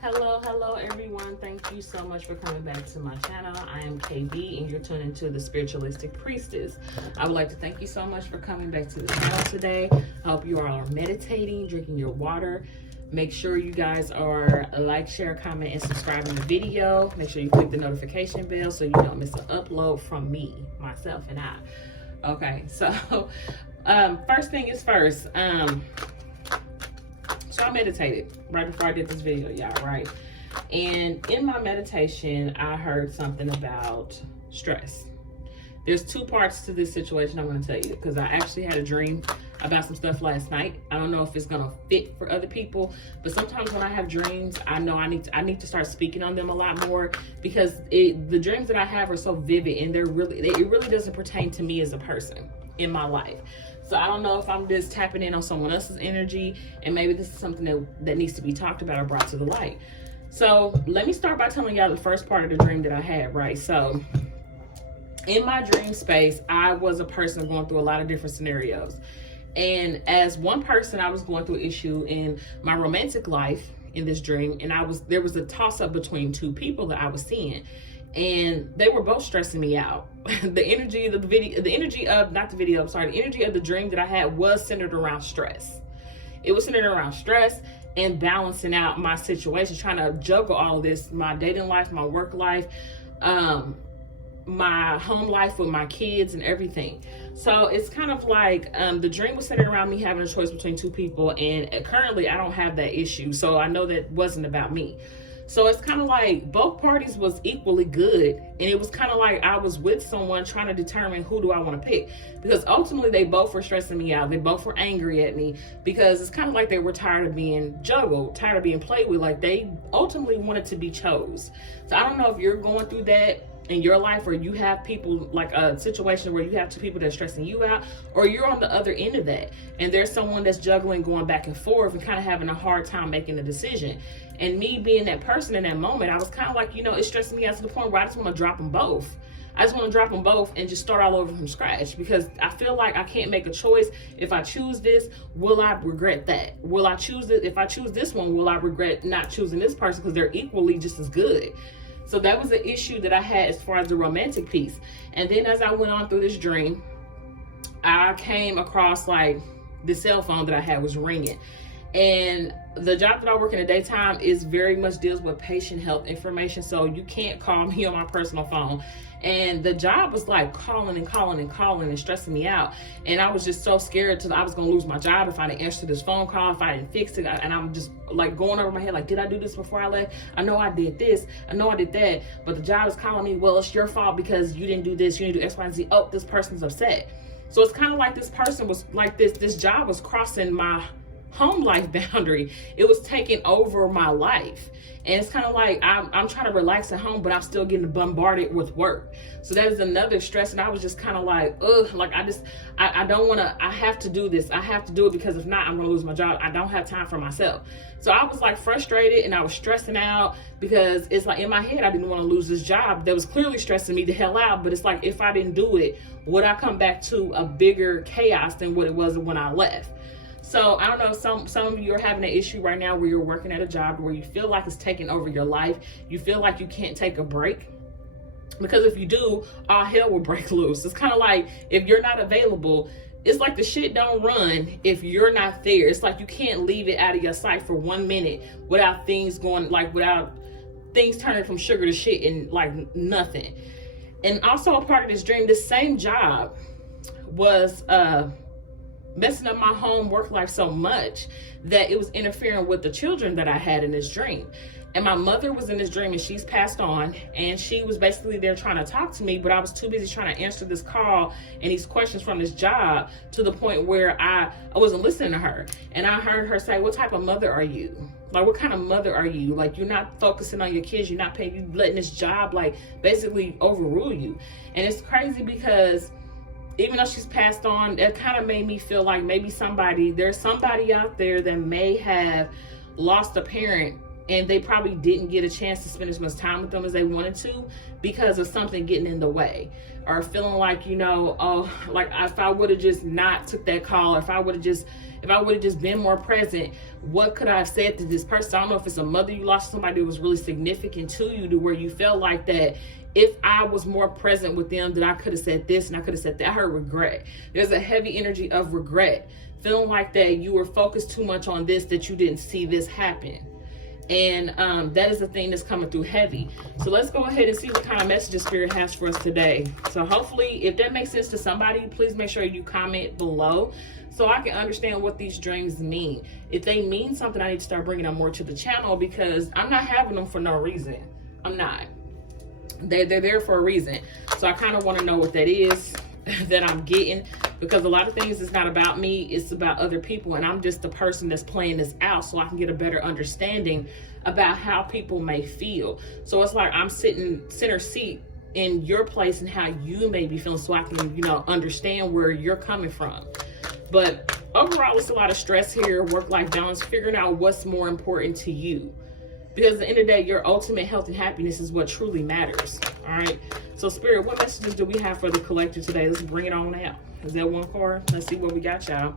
Hello everyone. Thank you so much for coming back to my channel. I am KB and you're tuned into the Spiritualistic Priestess. I would like to thank you so much for coming back to the channel today. I hope you all are meditating, drinking your water. Make sure you guys are like, share, comment, and subscribe in the video. Make sure you click the notification bell so you don't miss an upload from me, myself, and I. Okay, so first thing is first. So I meditated right before I did this video, y'all, right? And in my meditation, I heard something about stress. There's two parts to this situation I'm going to tell you, because I actually had a dream about some stuff last night. I don't know if it's going to fit for other people, but sometimes when I have dreams, I know I need to start speaking on them a lot more, because the dreams that I have are so vivid, and it really doesn't pertain to me as a person in my life. So I don't know if I'm just tapping in on someone else's energy, and maybe this is something that needs to be talked about or brought to the light. So let me start by telling y'all the first part of the dream that I had, right? So in my dream space, I was a person going through a lot of different scenarios. And as one person, I was going through an issue in my romantic life in this dream, and there was a toss-up between two people that I was seeing. And they were both stressing me out. The energy of the energy of the dream that I had was centered around stress. It was centered around stress and balancing out my situation, trying to juggle all of this, my dating life, my work life, my home life with my kids and everything. So it's kind of like the dream was centered around me having a choice between two people, and currently I don't have that issue. So I know that wasn't about me. So it's kind of like both parties was equally good. And it was kind of like I was with someone trying to determine who do I want to pick. Because ultimately they both were stressing me out. They both were angry at me, because it's kind of like they were tired of being juggled, tired of being played with. Like they ultimately wanted to be chose. So I don't know if you're going through that in your life, or you have people, like a situation where you have two people that's stressing you out, or you're on the other end of that and there's someone that's juggling, going back and forth, and kind of having a hard time making a decision. And me being that person in that moment, I was kind of like, it's stressing me out to the point where I just want to drop them both. I just want to drop them both and just start all over from scratch, because I feel like I can't make a choice. If I choose this, will I regret that? Will I choose it? If I choose this one, will I regret not choosing this person, because they're equally just as good? So that was the issue that I had as far as the romantic piece. And then as I went on through this dream, I came across like the cell phone that I had was ringing. And the job that I work in the daytime is very much deals with patient health information. So you can't call me on my personal phone. And the job was like calling and stressing me out. And I was just so scared I was going to lose my job if I didn't answer this phone call, if I didn't fix it. And I'm just like going over my head, like, did I do this before I left? I know I did this. I know I did that. But the job is calling me, well, it's your fault because you didn't do this. You didn't do X, Y, and Z. Oh, this person's upset. So it's kind of like this person was like this job was crossing my home life boundary. It was taking over my life. And it's kind of like I'm trying to relax at home, but I'm still getting bombarded with work. So that is another stress. And I was just kind of like, ugh, like I don't want to, I have to do this. I have to do it, because if not, I'm going to lose my job. I don't have time for myself. So I was like frustrated, and I was stressing out, because it's like in my head, I didn't want to lose this job that was clearly stressing me the hell out. But it's like, if I didn't do it, would I come back to a bigger chaos than what it was when I left? So I don't know, some of you are having an issue right now where you're working at a job where you feel like it's taking over your life. You feel like you can't take a break, because if you do, all hell will break loose. It's kind of like if you're not available, it's like the shit don't run if you're not there. It's like you can't leave it out of your sight for 1 minute without things turning from sugar to shit and like nothing. And also a part of this dream, this same job was messing up my home work life so much that it was interfering with the children that I had in this dream. And my mother was in this dream, and she's passed on, and she was basically there trying to talk to me, but I was too busy trying to answer this call and these questions from this job, to the point where I wasn't listening to her. And I heard her say, what type of mother are you? Like, what kind of mother are you? Like, you're not focusing on your kids. You're not paying, you letting this job like basically overrule you. And it's crazy, because even though she's passed on, it kind of made me feel like maybe there's somebody out there that may have lost a parent, and they probably didn't get a chance to spend as much time with them as they wanted to, because of something getting in the way, or feeling like, oh, like if I would have just not took that call, or if I would have just if I would have just been more present, what could I have said to this person? I don't know if it's a mother you lost, somebody who was really significant to you, to where you felt like that if I was more present with them, that I could have said this and I could have said that. I heard regret. There's a heavy energy of regret, feeling like that you were focused too much on this, that you didn't see this happen. And that is the thing that's coming through heavy. So let's go ahead and see what kind of messages Spirit has for us today. So hopefully, if that makes sense to somebody, please make sure you comment below so I can understand what these dreams mean. If they mean something, I need to start bringing them more to the channel, because I'm not having them for no reason. I'm not. They're there for a reason. So I kind of want to know what that is that I'm getting, because a lot of things is not about me, it's about other people, and I'm just the person that's playing this out so I can get a better understanding about how people may feel. So it's like I'm sitting center seat in your place and how you may be feeling, so I can, you know, understand where you're coming from. But overall, it's a lot of stress here, work-life balance, figuring out what's more important to you. Because at the end of the day, your ultimate health and happiness is what truly matters. All right. So Spirit, what messages do we have for the collective today? Let's bring it on out. Is that one card? Let's see what we got, y'all.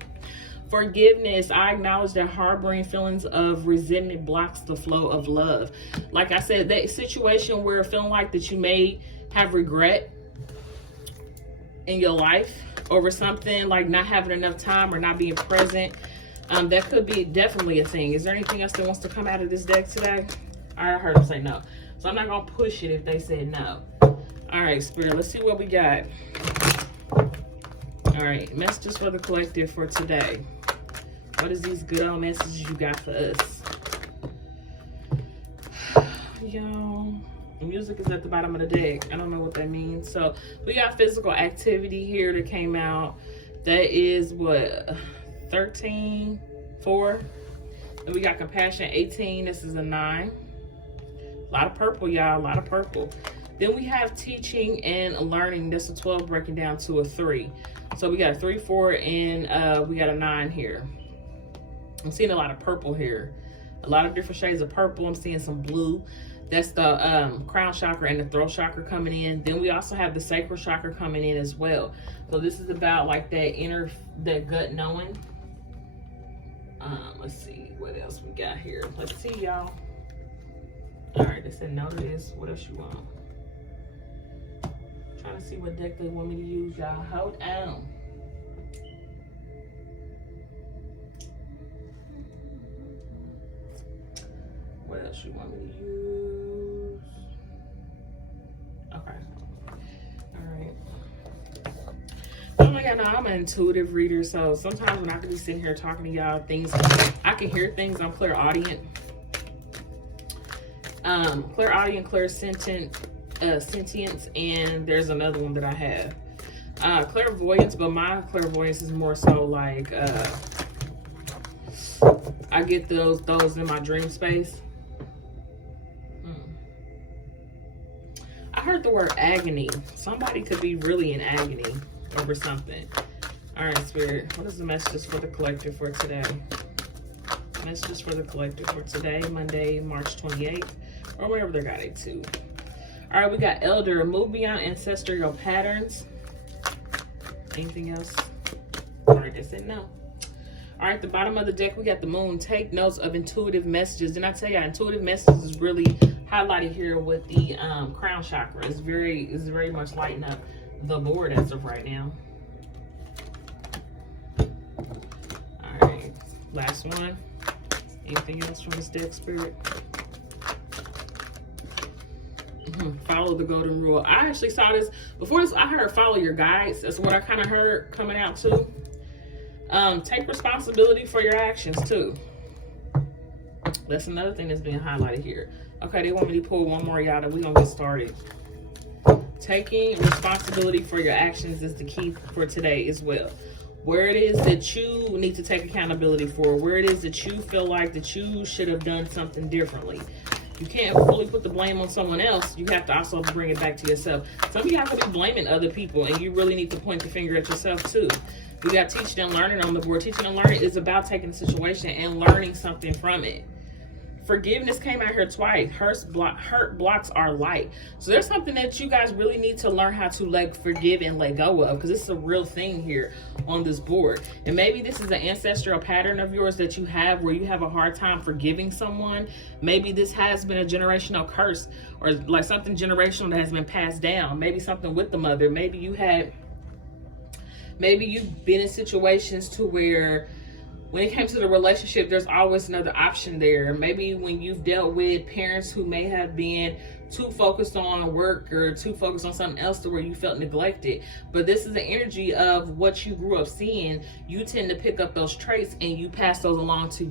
Forgiveness. I acknowledge that harboring feelings of resentment blocks the flow of love. Like I said, that situation where feeling like that you may have regret in your life over something, like not having enough time or not being present. That could be definitely a thing. Is there anything else that wants to come out of this deck today? I heard them say no. So I'm not going to push it if they said no. All right, Spirit, let's see what we got. All right, messages for the collective for today. What is these good old messages you got for us? Y'all, the music is at the bottom of the deck. I don't know what that means. So we got physical activity here that came out. That is what? 13, 4. And we got compassion, 18. This is a 9. A lot of purple, y'all. A lot of purple. Then we have teaching and learning. That's a 12 breaking down to a 3. So we got a 3, 4, and we got a 9 here. I'm seeing a lot of purple here. A lot of different shades of purple. I'm seeing some blue. That's the crown chakra and the throat chakra coming in. Then we also have the sacral chakra coming in as well. So this is about like that gut knowing. Let's see what else we got here. Let's see, y'all. All right, they said no to this. What else you want? Trying to see what deck they want me to use, y'all. Hold on. What else you want me to use? Okay. All right. Oh my God, no, I'm an intuitive reader, so sometimes when I can be sitting here talking to y'all, things, I can hear things. I'm clairaudient. Clairaudient, sentience, and there's another one that I have. Clairvoyance, but my clairvoyance is more so like, I get those in my dream space. I heard the word agony. Somebody could be really in agony over something. All right, Spirit, what is the messages for the collective for today? Messages for the collective for today, Monday, March 28th, or wherever they're guided to. All right, we got Elder, move beyond ancestral patterns. Anything else? All right, they said no. All right, the bottom of the deck, we got the Moon. Take notes of intuitive messages. Didn't I tell you, intuitive messages is really highlighted here with the crown chakra. It's very much lighting up the board as of right now. All right, last one. Anything else from this deck, Spirit? Follow the golden rule. I actually saw this before this. I heard follow your guides. That's what I kind of heard coming out too. Take responsibility for your actions too. That's another thing that's being highlighted here. Okay, they want me to pull one more, y'all, and we're gonna get started. Taking responsibility for your actions is the key for today as well. Where it is that you need to take accountability for, where it is that you feel like that you should have done something differently. You can't fully put the blame on someone else. You have to also bring it back to yourself. Some of you have to be blaming other people, and you really need to point the finger at yourself too. We got teaching and learning on the board. Teaching and learning is about taking a situation and learning something from it. Forgiveness came out here twice. Hurt blocks are light. So there's something that you guys really need to learn how to forgive and let go of, because it's a real thing here on this board. And maybe this is an ancestral pattern of yours that you have, where you have a hard time forgiving someone. Maybe this has been a generational curse, or like something generational that has been passed down. Maybe something with the mother. Maybe you've been in situations to where when it came to the relationship, there's always another option there. Maybe when you've dealt with parents who may have been too focused on work or too focused on something else to where you felt neglected. But this is the energy of what you grew up seeing. You tend to pick up those traits and you pass those along to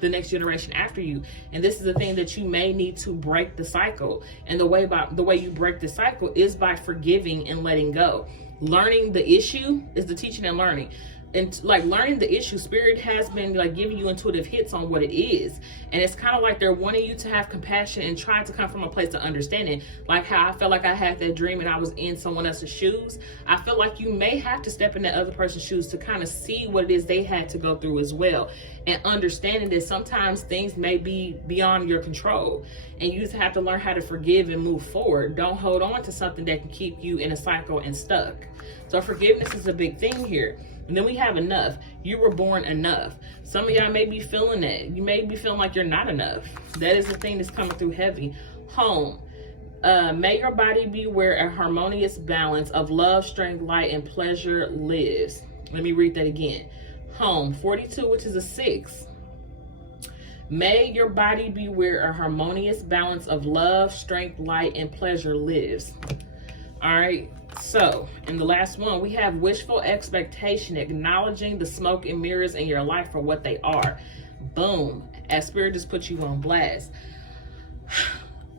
the next generation after you. And this is the thing that you may need to break the cycle. And the way you break the cycle is by forgiving and letting go. Learning the issue is the teaching and learning. And learning the issue, Spirit has been giving you intuitive hits on what it is. And it's kind of like they're wanting you to have compassion and trying to come from a place of understanding. Like how I felt like I had that dream and I was in someone else's shoes. I feel like you may have to step in that other person's shoes to kind of see what it is they had to go through as well. And understanding that sometimes things may be beyond your control. And you just have to learn how to forgive and move forward. Don't hold on to something that can keep you in a cycle and stuck. So forgiveness is a big thing here. And then we have enough. You were born enough. Some of y'all may be feeling that. You may be feeling like you're not enough. That is the thing that's coming through heavy. Home. May your body be where a harmonious balance of love, strength, light, and pleasure lives. Let me read that again. Home. 42, which is a 6. May your body be where a harmonious balance of love, strength, light, and pleasure lives. All right. So, in the last one, we have wishful expectation, acknowledging the smoke and mirrors in your life for what they are. Boom. As Spirit just put you on blast.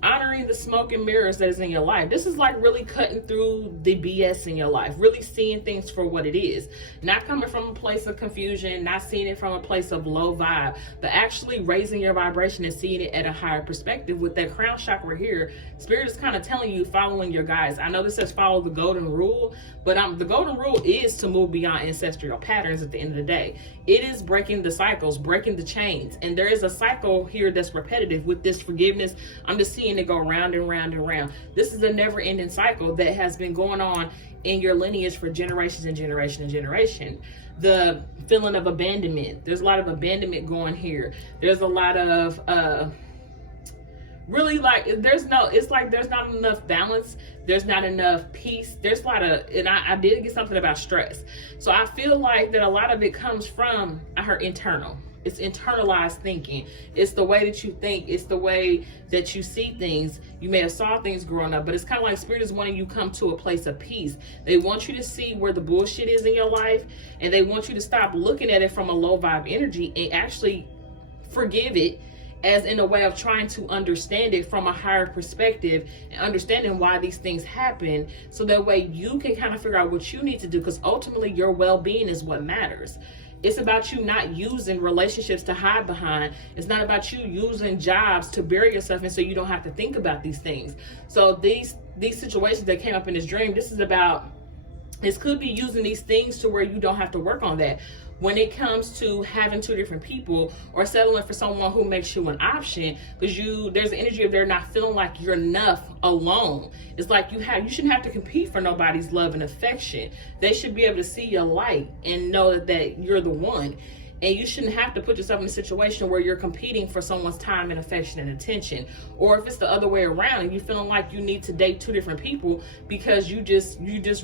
Honoring the smoke and mirrors that is in your life. This is really cutting through the BS in your life. Really seeing things for what it is. Not coming from a place of confusion. Not seeing it from a place of low vibe. But actually raising your vibration and seeing it at a higher perspective. With that crown chakra here, Spirit is kind of telling you, following your guides. I know this says follow the golden rule. But the golden rule is to move beyond ancestral patterns at the end of the day. It is breaking the cycles, breaking the chains. And there is a cycle here that's repetitive with this forgiveness. I'm just seeing it go round and round and round. This is a never-ending cycle that has been going on in your lineage for generations and generation and generation. The feeling of abandonment. There's a lot of abandonment going here. There's a lot of there's not enough balance. There's not enough peace. There's a lot of, and I did get something about stress. So I feel like that a lot of it comes from, I heard internal. It's internalized thinking. It's the way that you think. It's the way that you see things. You may have saw things growing up, but it's kind of like Spirit is wanting you to come to a place of peace. They want you to see where the bullshit is in your life, and they want you to stop looking at it from a low vibe energy and actually forgive it, as in a way of trying to understand it from a higher perspective and understanding why these things happen, so that way you can kind of figure out what you need to do, because ultimately your well-being is what matters. It's about you not using relationships to hide behind. It's not about you using jobs to bury yourself in so you don't have to think about these things. So these situations that came up in this dream, this could be using these things to where you don't have to work on that. When it comes to having two different people or settling for someone who makes you an option, because there's an energy of they're not feeling like you're enough alone. It's like you shouldn't have to compete for nobody's love and affection. They should be able to see your light and know that you're the one. And you shouldn't have to put yourself in a situation where you're competing for someone's time and affection and attention. Or if it's the other way around and you're feeling like you need to date two different people because you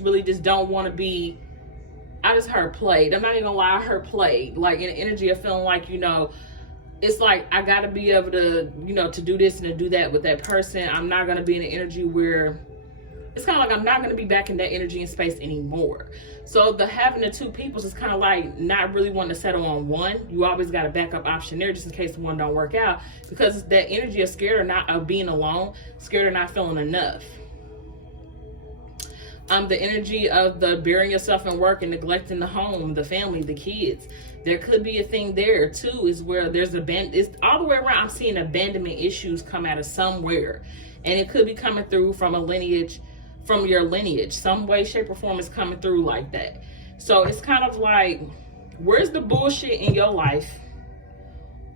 really don't want to be, I just heard played. I'm not even gonna lie, I heard played. Like in the energy of feeling like, it's like I gotta be able to, to do this and to do that with that person. I'm not gonna be in an energy where it's kind of like I'm not gonna be back in that energy and space anymore. So the having the two peoples is kind of like not really wanting to settle on one. You always got a backup option there just in case one don't work out, because it's that energy of scared or not of being alone, scared or not feeling enough. The energy of the burying yourself in work and neglecting the home, the family, the kids. There could be a thing there too, is where there's it's all the way around. I'm seeing abandonment issues come out of somewhere, and it could be coming through from your lineage. Some way, shape, or form is coming through like that. So it's kind of like, where's the bullshit in your life?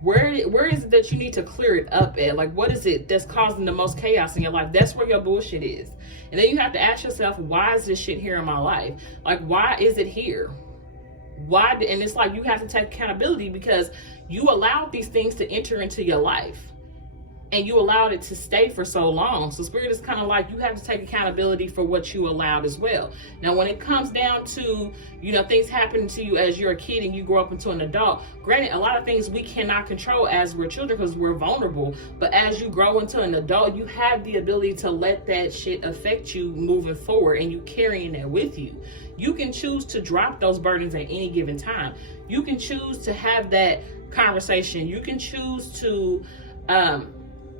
Where is it that you need to clear it up at? Like, what is it that's causing the most chaos in your life? That's where your bullshit is. And then you have to ask yourself, why is this shit here in my life? Like, why is it here? Why? And it's like you have to take accountability, because you allowed these things to enter into your life. And you allowed it to stay for so long. So Spirit is kind of like, you have to take accountability for what you allowed as well. Now, when it comes down to, you know, things happening to you as you're a kid and you grow up into an adult, granted, a lot of things we cannot control as we're children because we're vulnerable. But as you grow into an adult, you have the ability to let that shit affect you moving forward, and you carrying that with you. You can choose to drop those burdens at any given time. You can choose to have that conversation. You can choose to,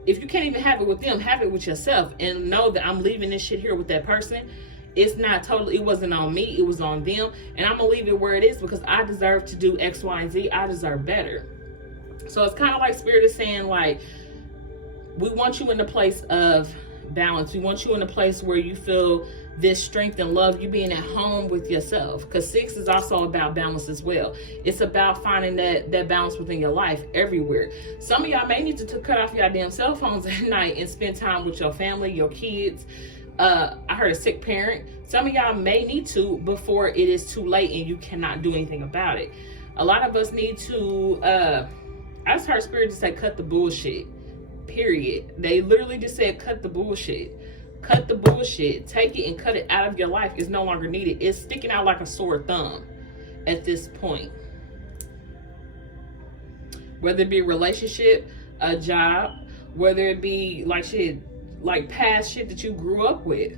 if you can't even have it with them, have it with yourself, and know that I'm leaving this shit here with that person. It's not totally, it wasn't on me, it was on them. And I'm gonna leave it where it is because I deserve to do X, Y, and Z. I deserve better. So it's kind of like Spirit is saying, like, we want you in a place of balance. We want you in a place where you feel this strength and love, you being at home with yourself. Because 6 is also about balance as well. It's about finding that balance within your life everywhere. Some of y'all may need to cut off your damn cell phones at night and spend time with your family, your kids. I heard a sick parent. Some of y'all may need to before it is too late and you cannot do anything about it. A lot of us need to, I just heard Spirit just say, cut the bullshit. Period. They literally just said, cut the bullshit. Cut the bullshit. Take it and cut it out of your life. It's no longer needed. It's sticking out like a sore thumb at this point. Whether it be a relationship, a job, whether it be like shit, like past shit that you grew up with.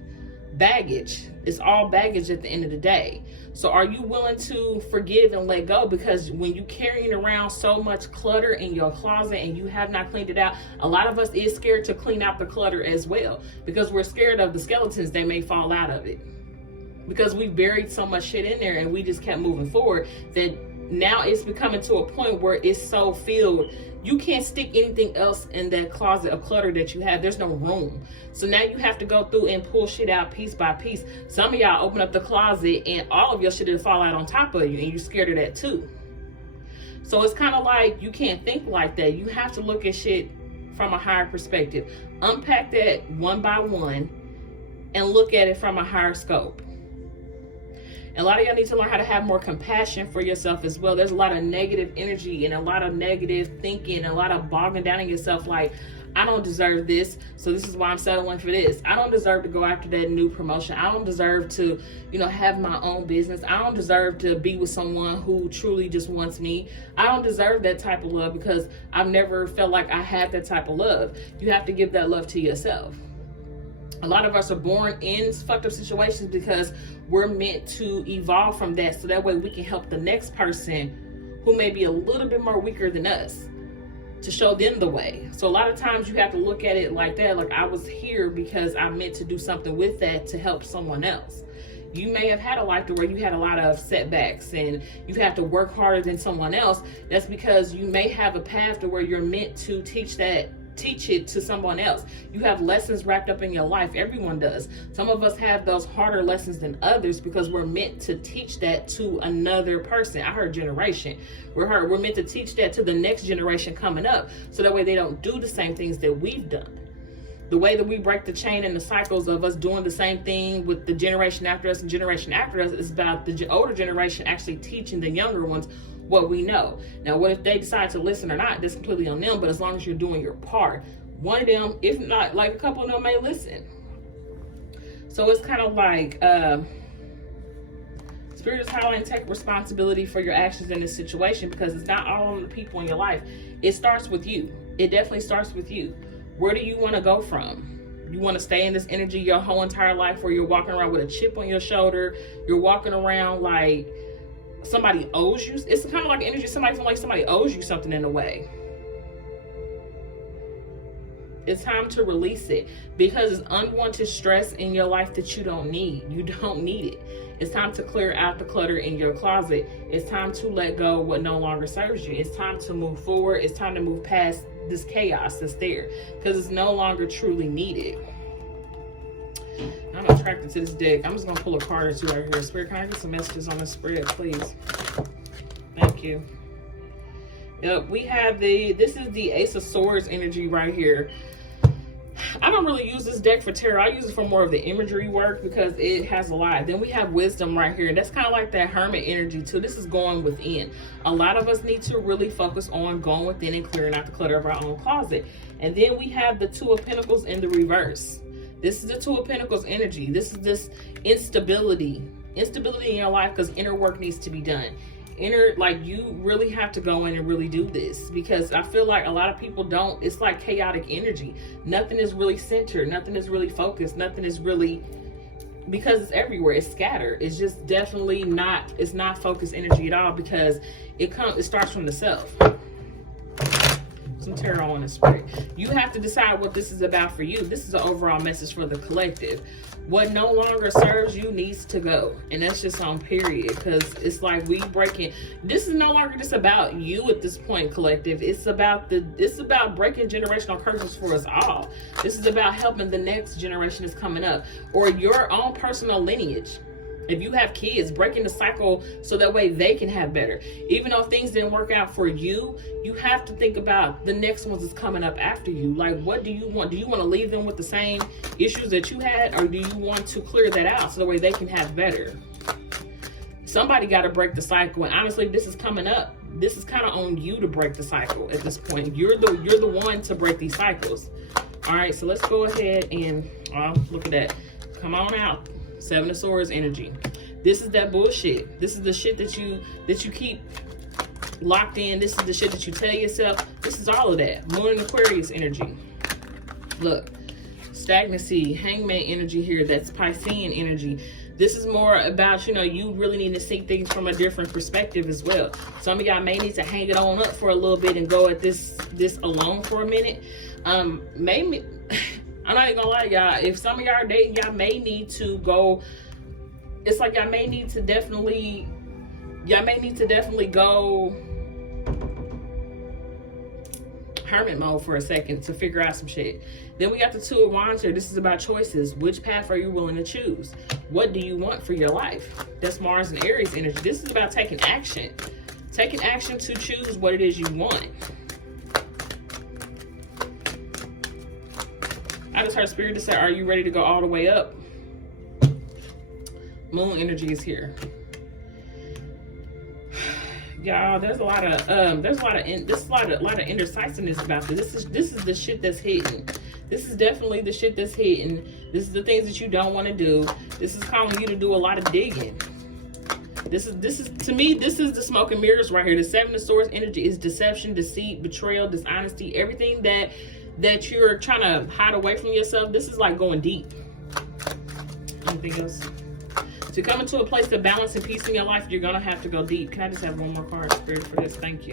Baggage. It's all baggage at the end of the day. So are you willing to forgive and let go? Because when you carrying around so much clutter in your closet and you have not cleaned it out, a lot of us is scared to clean out the clutter as well, because we're scared of the skeletons that may fall out of it, because we buried so much shit in there and we just kept moving forward that now it's becoming to a point where it's so filled. You can't stick anything else in that closet of clutter that you have. There's no room. So now you have to go through and pull shit out piece by piece. Some of y'all open up the closet and all of your shit will fall out on top of you, and you're scared of that too. So it's kind of like you can't think like that. You have to look at shit from a higher perspective. Unpack that one by one and look at it from a higher scope. And a lot of y'all need to learn how to have more compassion for yourself as well. There's a lot of negative energy and a lot of negative thinking and a lot of bogging down in yourself, like, I don't deserve this, so this is why I'm settling for this. I don't deserve to go after that new promotion. I don't deserve to, have my own business. I don't deserve to be with someone who truly just wants me. I don't deserve that type of love because I've never felt like I had that type of love. You have to give that love to yourself. A lot of us are born in fucked up situations because we're meant to evolve from that, so that way we can help the next person who may be a little bit more weaker than us, to show them the way. So a lot of times you have to look at it like that, like I was here because I meant to do something with that to help someone else. You may have had a life to where you had a lot of setbacks and you have to work harder than someone else. That's because you may have a path to where you're meant to teach it to someone else. You have lessons wrapped up in your life. Everyone does. Some of us have those harder lessons than others because we're meant to teach that to another person. I heard generation. We're meant to teach that to the next generation coming up, so that way they don't do the same things that we've done. The way that we break the chain and the cycles of us doing the same thing with the generation after us and generation after us is about the older generation actually teaching the younger ones what we know. Now, what if they decide to listen or not? That's completely on them, but as long as you're doing your part, one of them, if not, like a couple of them may listen. So it's kind of like, Spirit is highlighting, take responsibility for your actions in this situation, because it's not all on the people in your life. It starts with you. It definitely starts with you. Where do you want to go from? You want to stay in this energy your whole entire life where you're walking around with a chip on your shoulder? You're walking around like somebody owes you. It's kind of like energy. Somebody owes you something in a way. It's time to release it, because it's unwanted stress in your life that you don't need. You don't need it. It's time to clear out the clutter in your closet. It's time to let go what no longer serves you. It's time to move forward. It's time to move past this chaos that's there, because it's no longer truly needed. I'm attracted to this deck. I'm just going to pull a card or two right here. Spirit, can I get some messages on this spread, please? Thank you. Yep, we have this is the Ace of Swords energy right here. I don't really use this deck for tarot. I use it for more of the imagery work because it has a lot. Then we have Wisdom right here. That's kind of like that Hermit energy too. This is going within. A lot of us need to really focus on going within and clearing out the clutter of our own closet. And then we have the Two of Pentacles in the reverse. This is the Two of Pentacles energy. This is this instability in your life because inner work needs to be done. Like you really have to go in and really do this, because I feel like a lot of people don't. It's like chaotic energy. Nothing is really centered. Nothing is really focused. Nothing is really, because it's everywhere. It's scattered. It's just definitely not, it's not focused energy at all, because it starts from the self. Some tarot on the spray. You have to decide what this is about for you. This is an overall message for the collective. What no longer serves you needs to go, and that's just on period, because it's like we breaking. This is no longer just about you at this point, collective. It's about breaking generational curses for us all. This is about helping the next generation that's coming up, or your own personal lineage. If you have kids, breaking the cycle so that way they can have better. Even though things didn't work out for you, you have to think about the next ones that's coming up after you. Like, what do you want? Do you want to leave them with the same issues that you had, or do you want to clear that out so that way they can have better? Somebody got to break the cycle. And honestly, if this is coming up, this is kind of on you to break the cycle at this point. You're the one to break these cycles. All right, so let's go ahead and look at that. Come on out. Seven of Swords energy. This is that bullshit. This is the shit that you keep locked in. This is the shit that you tell yourself. This is all of that. Moon and Aquarius energy. Look, stagnancy, Hangman energy here. That's Piscean energy. This is more about, you really need to see things from a different perspective as well. Some of y'all may need to hang it on up for a little bit and go at this alone for a minute. Maybe I'm not even gonna lie to y'all. If some of y'all are dating, y'all may need to go. It's like y'all may need to definitely go hermit mode for a second to figure out some shit. Then we got the Two of Wands here. This is about choices. Which path are you willing to choose? What do you want for your life? That's Mars and Aries energy. This is about taking action. Taking action to choose what it is you want. I just heard Spirit to say, are you ready to go all the way up? Moon energy is here. Y'all, there's a lot of indecisiveness about this. This is the shit that's hidden. This is definitely the shit that's hidden. This is the things that you don't want to do. This is calling you to do a lot of digging. This is to me, this is the smoke and mirrors right here. The Seven of Swords energy is deception, deceit, betrayal, dishonesty, everything that you're trying to hide away from yourself. This is like going deep. Anything else? To come into a place of balance and peace in your life, you're gonna have to go deep. Can I just have one more card, Spirit, for this? Thank you.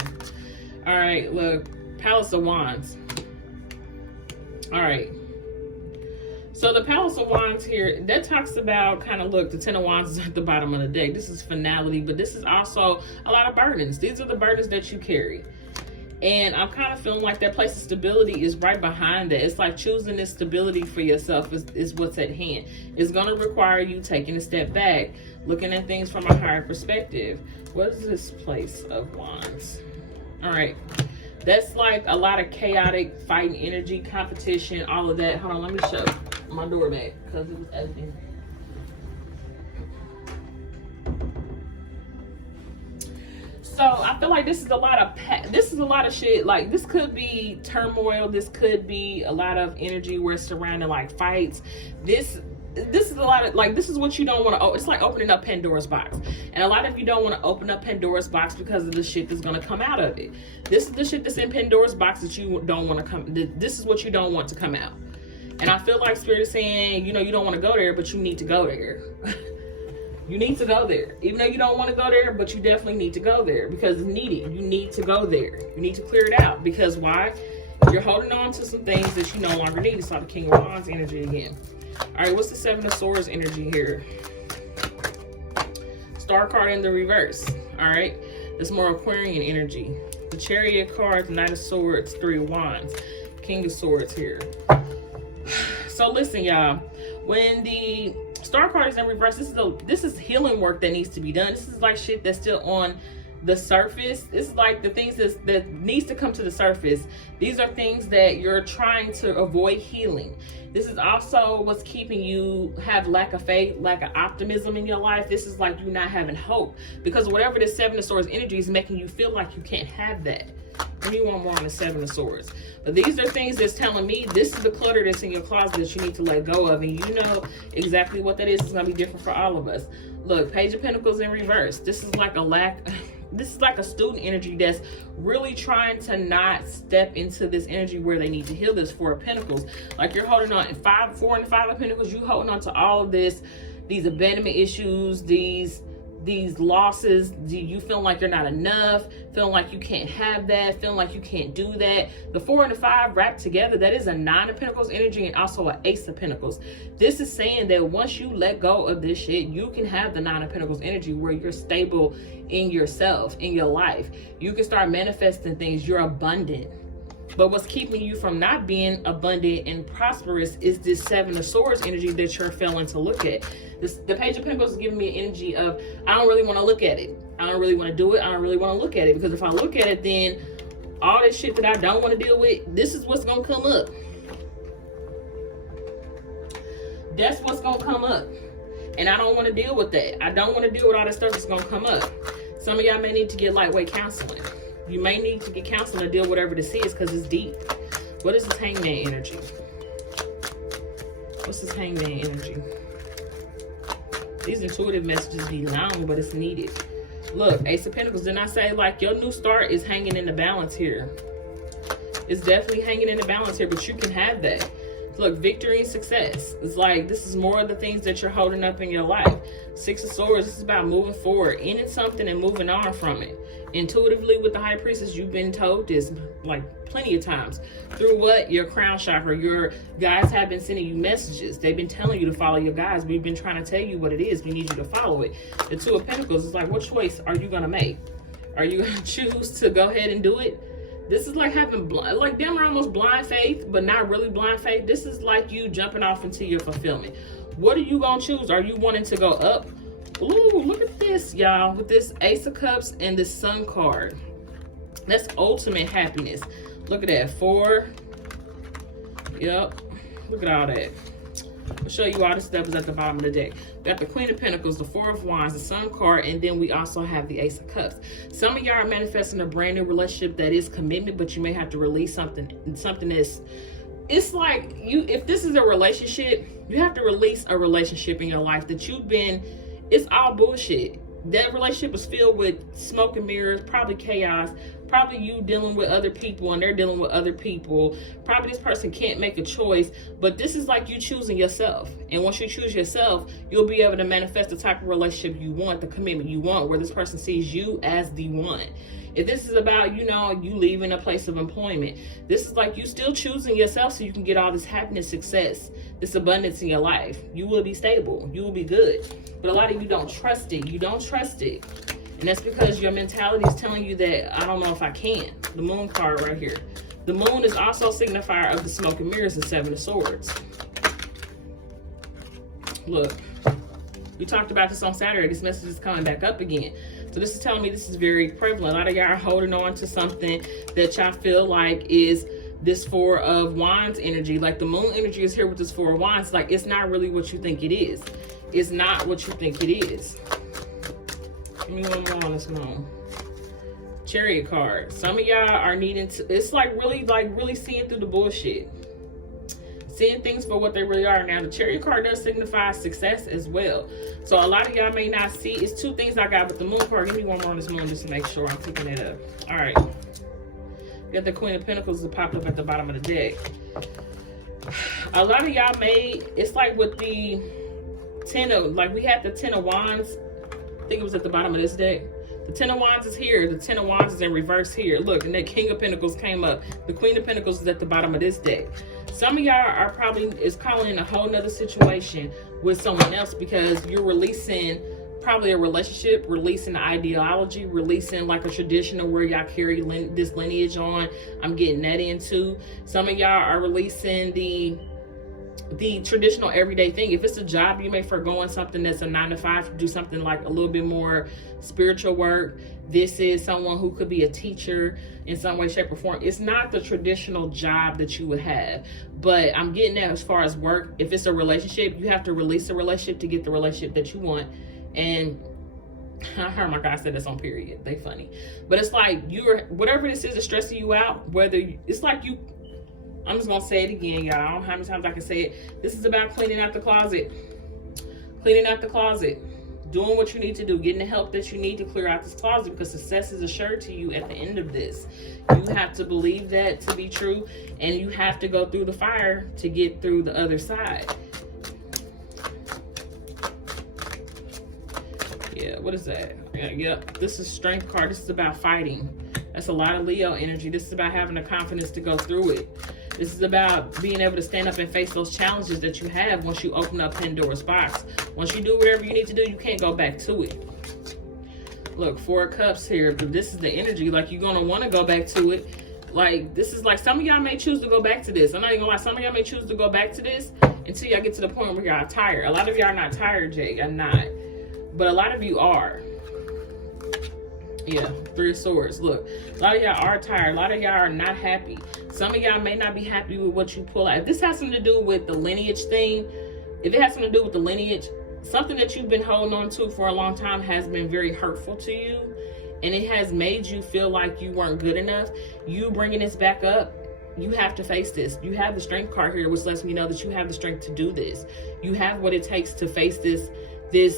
All right, look, Palace of Wands. All right. So the Palace of Wands here, that talks about look, the Ten of Wands is at the bottom of the deck. This is finality, but this is also a lot of burdens. These are the burdens that you carry. And I'm kind of feeling like that place of stability is right behind that. It's like choosing this stability for yourself is what's at hand. It's going to require you taking a step back, looking at things from a higher perspective. What is this place of Wands? All right. That's like a lot of chaotic fighting energy, competition, all of that. Hold on, let me show my door back because it was empty. So I feel like this is a lot of shit. Like, this could be turmoil. This could be a lot of energy where it's surrounding like fights. This is a lot of, like, this is what you don't want to, it's like opening up Pandora's box. And a lot of you don't want to open up Pandora's box because of the shit that's going to come out of it. This is the shit that's in Pandora's box that you don't want to come, this is what you don't want to come out. And I feel like Spirit is saying, you don't want to go there, but you need to go there. You need to go there. Even though you don't want to go there, but you definitely need to go there because it's needed. You need to go there. You need to clear it out. Because why? You're holding on to some things that you no longer need. It's like the King of Wands energy again. All right, what's the Seven of Swords energy here? Star card in the reverse. All right, that's more Aquarian energy. The Chariot card, the Knight of Swords, Three of Wands, King of Swords here. So listen, y'all, when the Star card is in reverse, this is healing work that needs to be done. This is like shit that's still on the surface. It's like the things that needs to come to the surface. These are things that you're trying to avoid healing. This is also what's keeping you have lack of faith, lack of optimism in your life. This is like you not having hope, because whatever this Seven of Swords energy is making you feel like you can't have that. Give me one more on the Seven of Swords. But these are things that's telling me this is the clutter that's in your closet that you need to let go of. And you know exactly what that is. It's going to be different for all of us. Look, Page of Pentacles in reverse. This is like a lack. This is like a student energy that's really trying to not step into this energy where they need to heal. This Four of Pentacles. Like you're holding on, 4 and 5 of Pentacles, you holding on to all of this, these abandonment issues, these losses. Do you feel like you're not enough, feeling like you can't have that, feeling like you can't do that? The 4 and the 5 wrapped together, that is a 9 of Pentacles energy and also an Ace of Pentacles. This is saying that once you let go of this shit, you can have the 9 of Pentacles energy where you're stable in yourself, in your life. You can start manifesting things. You're abundant. But what's keeping you from not being abundant and prosperous is this Seven of Swords energy that you're failing to look at. The Page of Pentacles is giving me an energy of, I don't really want to look at it. I don't really want to do it. I don't really want to look at it. Because if I look at it, then all this shit that I don't want to deal with, this is what's going to come up. That's what's going to come up. And I don't want to deal with that. I don't want to deal with all that stuff that's going to come up. Some of y'all may need to get lightweight counseling. You may need to get counseling to deal with whatever this is, because it's deep. What is this Hangman energy? What's this Hangman energy? These intuitive messages be long, but it's needed. Look, Ace of Pentacles. Didn't I say like your new start is hanging in the balance here? It's definitely hanging in the balance here, but you can have that. Look, victory and success. It's like this is more of the things that you're holding up in your life. 6 of Swords, this is about moving forward, ending something and moving on from it. Intuitively with the High Priestess, you've been told this like plenty of times. Through what? Your crown chakra. Your guides have been sending you messages. They've been telling you to follow your guides. We've been trying to tell you what it is. We need you to follow it. The 2 of Pentacles is like, what choice are you going to make? Are you going to choose to go ahead and do it? This is like having like damn almost blind faith, but not really blind faith. This is like you jumping off into your fulfillment. What are you gonna choose? Are you wanting to go up? Ooh, look at this, y'all, with this Ace of Cups and this Sun card. That's ultimate happiness. Look at that, 4. Yep, look at all that. I'll show you all the steps at the bottom of the deck. We got the Queen of Pentacles, the 4 of Wands, the Sun card, and then we also have the Ace of Cups. Some of y'all are manifesting a brand new relationship that is commitment, but you may have to release something that's, it's like you, if this is a relationship, you have to release a relationship in your life that you've been, it's all bullshit. That relationship was filled with smoke and mirrors, probably chaos, probably you dealing with other people and they're dealing with other people. Probably this person can't make a choice, but this is like you choosing yourself. And once you choose yourself, you'll be able to manifest the type of relationship you want, the commitment you want, where this person sees you as the one. If this is about, you know, you leaving a place of employment, this is like you still choosing yourself so you can get all this happiness, success, this abundance in your life. You will be stable. You will be good. But a lot of you don't trust it. You don't trust it. And that's because your mentality is telling you that, I don't know if I can. The Moon card right here. The Moon is also a signifier of the smoke and mirrors and 7 of Swords. Look, we talked about this on Saturday. This message is coming back up again. So this is telling me this is very prevalent. A lot of y'all are holding on to something that y'all feel like is this 4 of Wands energy. Like the Moon energy is here with this 4 of Wands. Like it's not really what you think it is. It's not what you think it is. Give me one more on this Moon. Chariot card. Some of y'all are needing to, it's like really seeing through the bullshit. Seeing things for what they really are. Now, the Chariot card does signify success as well. So a lot of y'all may not see. It's 2 things I got with the Moon card. Give me one more on this Moon just to make sure I'm picking it up. All right. Got the Queen of Pentacles that popped up at the bottom of the deck. A lot of y'all may, it's like with the 10 of, like we had the 10 of Wands. I think it was at the bottom of this deck. The 10 of Wands is here. The 10 of Wands is in reverse here. Look, and that King of Pentacles came up. The Queen of Pentacles is at the bottom of this deck. Some of y'all are probably is calling in a whole nother situation with someone else because you're releasing probably a relationship, releasing an ideology, releasing like a traditional where y'all carry this lineage on. I'm getting that into. Some of y'all are releasing the the traditional everyday thing. If it's a job, you may forgo something that's a 9 to 5 to do something like a little bit more spiritual work. This is someone who could be a teacher in some way, shape, or form. It's not the traditional job that you would have, but I'm getting at as far as work. If it's a relationship, you have to release the relationship to get the relationship that you want. And I heard my guy said this on period. They funny, but it's like whatever this is stressing you out. It's like I'm just gonna say it again, y'all. I don't know how many times I can say it. This is about cleaning out the closet. Cleaning out the closet. Doing what you need to do. Getting the help that you need to clear out this closet, because success is assured to you at the end of this. You have to believe that to be true, and you have to go through the fire to get through the other side. Yeah, what is that? Yep, this is strength card. This is about fighting. That's a lot of Leo energy. This is about having the confidence to go through it. This is about being able to stand up and face those challenges that you have once you open up Pandora's box. Once you do whatever you need to do, you can't go back to it. Look, 4 of Cups here. This is the energy. Like, you're going to want to go back to it. Like, this is like, some of y'all may choose to go back to this. I'm not even going to lie. Some of y'all may choose to go back to this until y'all get to the point where y'all are tired. A lot of y'all are not tired yet. Y'all not. But a lot of you are. Yeah, 3 of Swords. Look, a lot of y'all are tired. A lot of y'all are not happy. Some of y'all may not be happy with what you pull out. If this has something to do with the lineage thing, if it has something to do with the lineage, something that you've been holding on to for a long time has been very hurtful to you, and it has made you feel like you weren't good enough. You bringing this back up, you have to face this. You have the strength card here, which lets me know that you have the strength to do this. You have what it takes to face this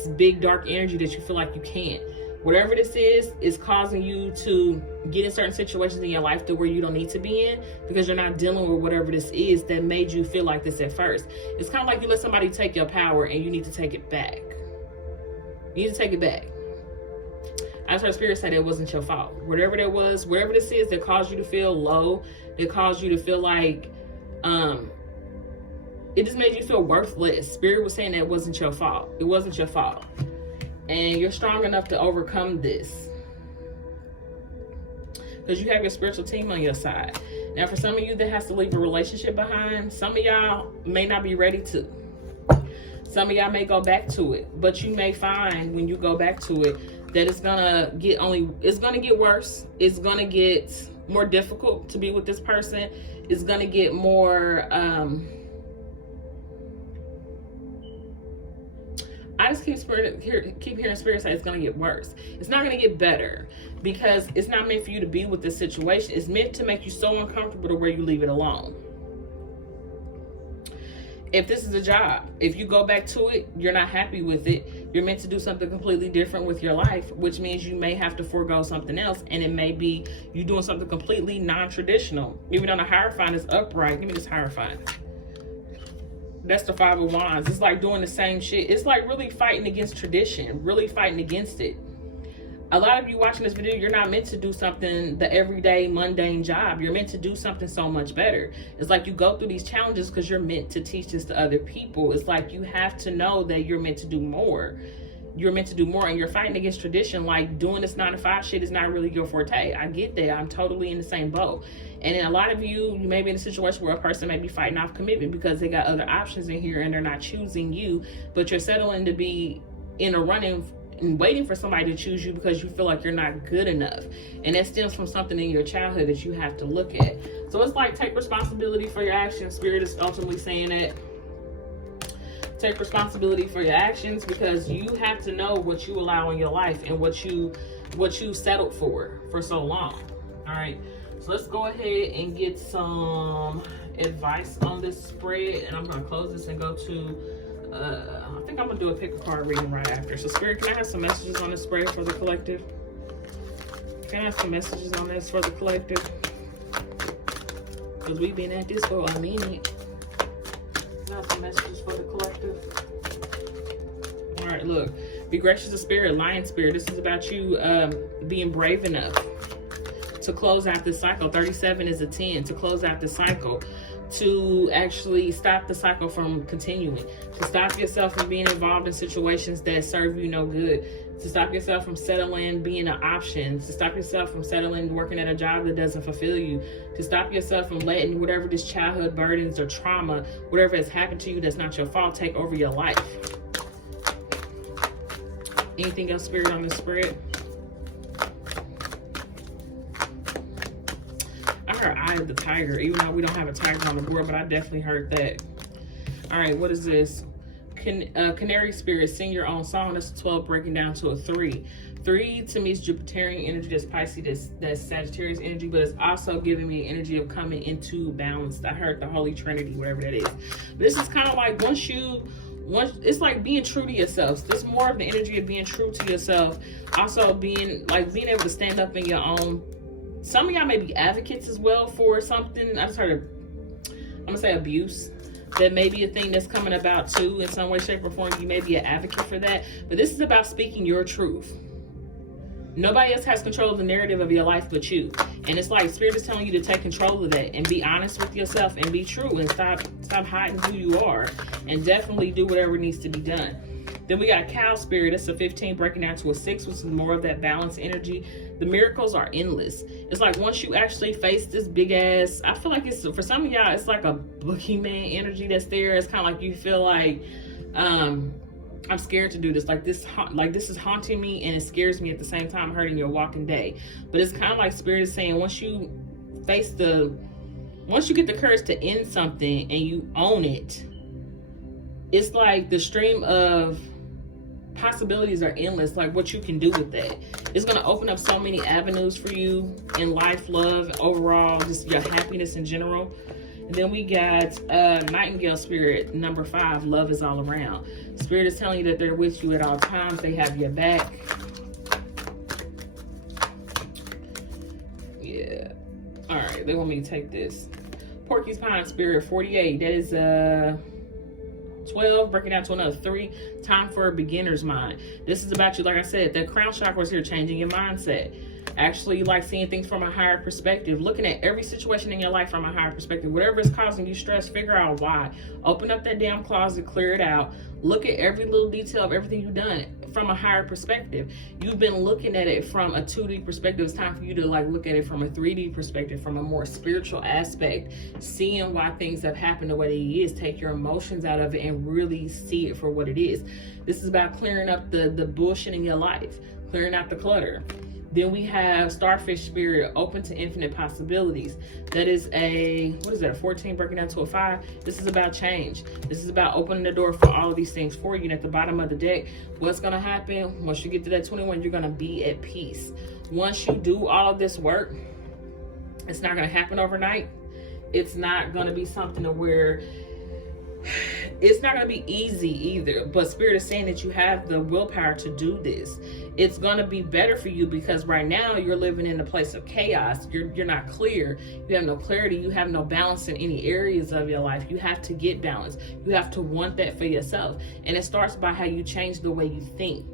big dark energy that you feel like you can't. Whatever this is causing you to get in certain situations in your life to where you don't need to be in, because you're not dealing with whatever this is that made you feel like this at first. It's kind of like you let somebody take your power and you need to take it back. You need to take it back. I just heard Spirit say that it wasn't your fault. Whatever that was, whatever this is that caused you to feel low, that caused you to feel like it just made you feel worthless. Spirit was saying that it wasn't your fault. It wasn't your fault. And you're strong enough to overcome this, because you have your spiritual team on your side. Now, for some of you that has to leave a relationship behind, some of y'all may not be ready to. Some of y'all may go back to it, but you may find when you go back to it that it's gonna get worse. It's gonna get more difficult to be with this person. It's gonna get more I just keep hearing Spirit say it's going to get worse. It's not going to get better, because it's not meant for you to be with this situation. It's meant to make you so uncomfortable to where you leave it alone. If this is a job, if you go back to it, you're not happy with it, you're meant to do something completely different with your life, which means you may have to forego something else, and it may be you doing something completely non-traditional. Even though the Hierophant is upright. Give me this Hierophant. That's the 5 of Wands. It's like doing the same shit. It's like really fighting against tradition, really fighting against it. A lot of you watching this video, you're not meant to do something, the everyday mundane job. You're meant to do something so much better. It's like you go through these challenges because you're meant to teach this to other people. It's like you have to know that you're meant to do more. You're meant to do more, and you're fighting against tradition. Like, doing this 9 to 5 shit is not really your forte. I get that. I'm totally in the same boat. And in a lot of you may be in a situation where a person may be fighting off commitment because they got other options in here and they're not choosing you, but you're settling to be in a running and waiting for somebody to choose you because you feel like you're not good enough. And that stems from something in your childhood that you have to look at. So it's like, take responsibility for your actions. Spirit is ultimately saying that. Take responsibility for your actions, because you have to know what you allow in your life and what you settled for so long. All right, so let's go ahead and get some advice on this spread, and I'm going to close this and go to I think I'm going to do a pick a card reading right after. So Spirit, can I have some messages on this spread for the collective? Can I have some messages on this for the collective? Because we've been at this for a minute. Some messages for the collective. All right, look, be gracious of spirit, lion spirit. This is about you being brave enough to close out this cycle. 37 is a 10, to close out this cycle. to actually stop the cycle from continuing, to stop yourself from being involved in situations that serve you no good, to stop yourself from settling being an option, to stop yourself from settling working at a job that doesn't fulfill you, to stop yourself from letting whatever this childhood burdens or trauma, whatever has happened to you that's not your fault, take over your life. Anything else, Spirit, on this spread? I heard Eye of the Tiger, even though we don't have a tiger on the board, but I definitely heard that. All right, what is this? Canary Spirit, sing your own song. That's a 12 breaking down to a 3. 3 to me is Jupiterian energy, that's Pisces, that's Sagittarius energy, but it's also giving me energy of coming into balance. I heard the Holy Trinity, whatever that is. But this is kind of like once it's like being true to yourself. There's more of the energy of being true to yourself. Also being able to stand up in your own. Some of y'all may be advocates as well for something. I just heard, I'm gonna say abuse. That may be a thing that's coming about too in some way, shape, or form. You may be an advocate for that. But this is about speaking your truth. Nobody else has control of the narrative of your life but you. And it's like Spirit is telling you to take control of that and be honest with yourself and be true and stop hiding who you are. And definitely do whatever needs to be done. Then we got Cow Spirit. It's a 15 breaking down to a 6, which is more of that balance energy. The miracles are endless. It's like once you actually face this big ass, I feel like it's, for some of y'all, it's like a boogeyman energy that's there. It's kind of like you feel like, I'm scared to do this. Like this is haunting me and it scares me at the same time, hurting your walking day. But it's kind of like Spirit is saying, once you get the courage to end something and you own it, it's like the stream of possibilities are endless, like what you can do with that. It's going to open up so many avenues for you in life, love, overall, just your happiness in general. And then we got Nightingale Spirit, number 5, love is all around. Spirit is telling you that they're with you at all times. They have your back. Yeah. All right, they want me to take this. Porcupine Spirit, 48. That is 12, breaking down to another 3. Time for a beginner's mind. This is about you, like I said, that crown chakra is here, changing your mindset. Actually, like seeing things from a higher perspective, looking at every situation in your life from a higher perspective. Whatever is causing you stress, figure out why. Open up that damn closet, clear it out. Look at every little detail of everything you've done from a higher perspective. You've been looking at it from a 2D perspective. It's time for you to look at it from a 3D perspective, from a more spiritual aspect, seeing why things have happened the way they is. Take your emotions out of it and really see it for what it is. This is about clearing up the bullshit in your life, clearing out the clutter. Then we have Starfish Spirit, open to infinite possibilities. That is a 14 breaking down to a 5. This is about change. This is about opening the door for all of these things for you. And at the bottom of the deck, what's going to happen once you get to that 21, you're going to be at peace. Once you do all of this work, it's not going to happen overnight. It's not going to be something to where it's not going to be easy either, but Spirit is saying that you have the willpower to do this. It's going to be better for you because right now you're living in a place of chaos. You're not clear. You have no clarity. You have no balance in any areas of your life. You have to get balance. You have to want that for yourself. And it starts by how you change the way you think.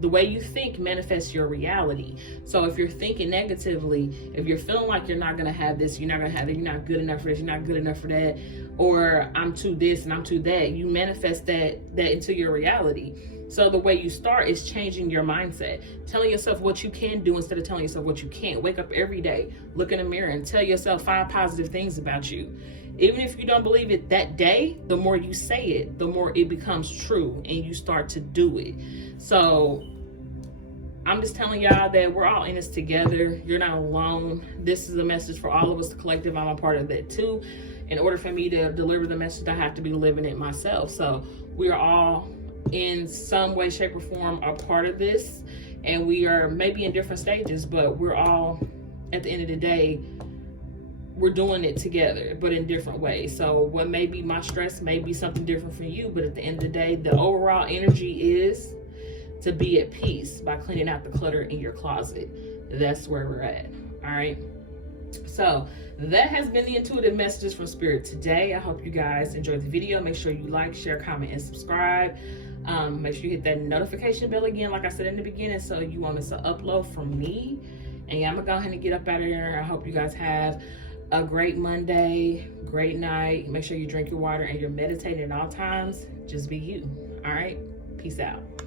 The way you think manifests your reality. So if you're thinking negatively, if you're feeling like you're not going to have this, you're not going to have it, you're not good enough for this, you're not good enough for that, or I'm too this and I'm too that, you manifest that into your reality. So the way you start is changing your mindset, telling yourself what you can do instead of telling yourself what you can't. Wake up every day, look in the mirror and tell yourself 5 positive things about you. Even if you don't believe it that day, the more you say it, the more it becomes true and you start to do it. So I'm just telling y'all that we're all in this together. You're not alone. This is a message for all of us, the collective. I'm a part of that too. In order for me to deliver the message, I have to be living it myself. So we are all in some way, shape, or form a part of this. And we are maybe in different stages, but we're all, at the end of the day, we're doing it together, but in different ways. So what may be my stress may be something different for you, but at the end of the day, the overall energy is to be at peace by cleaning out the clutter in your closet. That's where we're at. All right. So that has been the intuitive messages from Spirit today. I hope you guys enjoyed the video. Make sure you like, share, comment, and subscribe. Make sure you hit that notification bell again, like I said in the beginning, so you won't miss an upload from me. And yeah, I'm gonna go ahead and get up out of here. I hope you guys have a great Monday, great night. Make sure you drink your water and you're meditating at all times. Just be you. All right. Peace out.